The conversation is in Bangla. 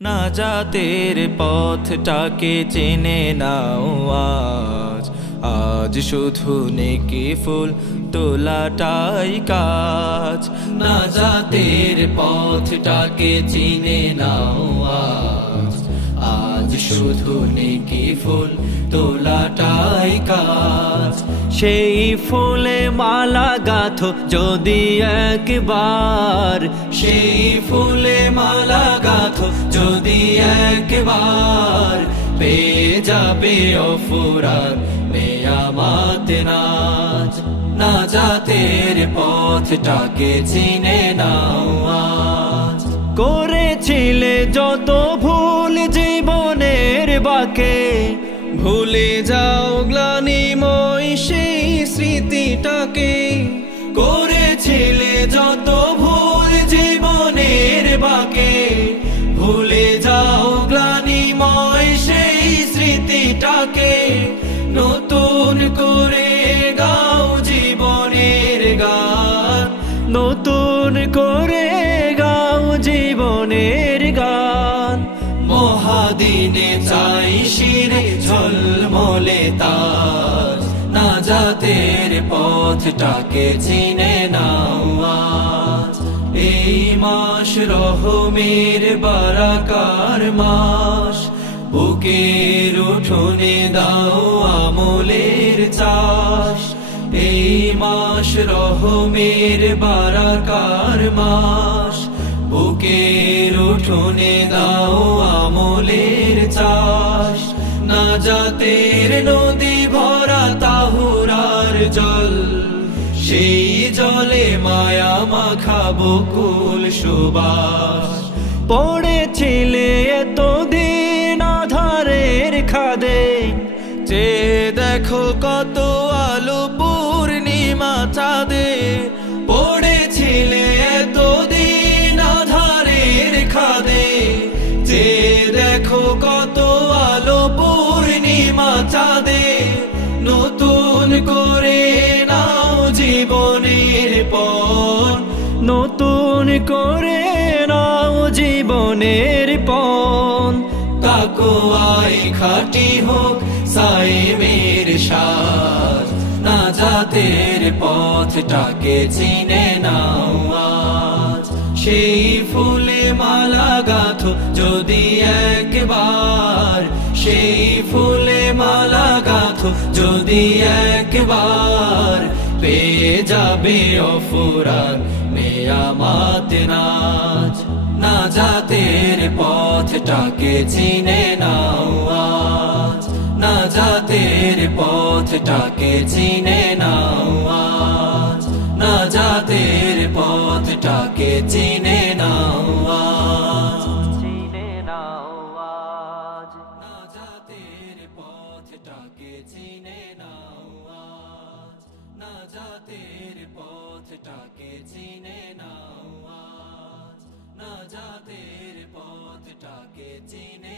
নাজাতের পথটাকে চেনে নাও আজ, আজ শুধু নেকি ফুল তোলাটাই কাজ। নাজাতের পথটাকে চিনে নাও আজ, আজ শুধু নেকি ফুল তোলাটাই কাজ। সেই ফুলে মালা গাঁথো যদি একবার, সেই ফুলে মালা গাঁথো যদি একবার, পেয়ে যাবে অফুরান নেয়ামত নাজ। নাজাতের পথটাকে চিনে নাও আজ। করেছিলে যত ভুল জীবনের বাকে, ভুলে যাও গ্লানিময় সেই স্মৃতিটাকে। করেছিলে যত ভুল জীবনের বাকে, ভুলে যাও গ্লানিময় সেই স্মৃতিটাকে। নতুন করে গাও জীবনের গান, নতুন করে গাও জীবনের গান। মহাদিনে চাই শিরে ঝলমলে তাজ। নাজাতের পথটাকে চিনে নাও আজ। এই মাস রহমের বারাকার মাস, বুকের উঠোনে দাও আমলের চাষ। এই মাস রহমের বারাকার মাস, বুকের উঠোনে দাও আমলের চাষ। নাজাতের নদী ভরা তাহুরার জল, সেই জলে মায়া মাখা বকুল সুবাস। পড়েছিলে এতদিন আধারের খাদে, চেয়ে দেখো কত আলো পূর্ণিমা চাঁদে। পড়েছিলে এতদিন আধারের খাদে, চেয়ে দেখো কত আলো পূর্ণিমা চাঁদে। নতুন করে নাও জীবনের পথ, নতুন করে নাও জীবনের পথ। তাকওয়ায় খাঁটি হোক সায়েমের সাজ। নাজাতের পথটাকে চিনে নাও আজ। সেই ফুলে মালা গাঁথো যদি একবার, সেই ফুলে মালা গাঁথো যদি একবার, পেয়ে যাবে অফুরান নেয়ামত নাজ। নাজাতের পথটাকে চিনে নাও আজ। নাজাতের পথটাকে চিনে নাও আজ। নাজাতের পথটাকে চিনে নাও আজ। চিনে নাও আজ। নাজাতের পথটাকে চিনে নাও আজ। নাজাতের পথটাকে চিনে নাও আজ। নাজাতের পথটাকে চিনে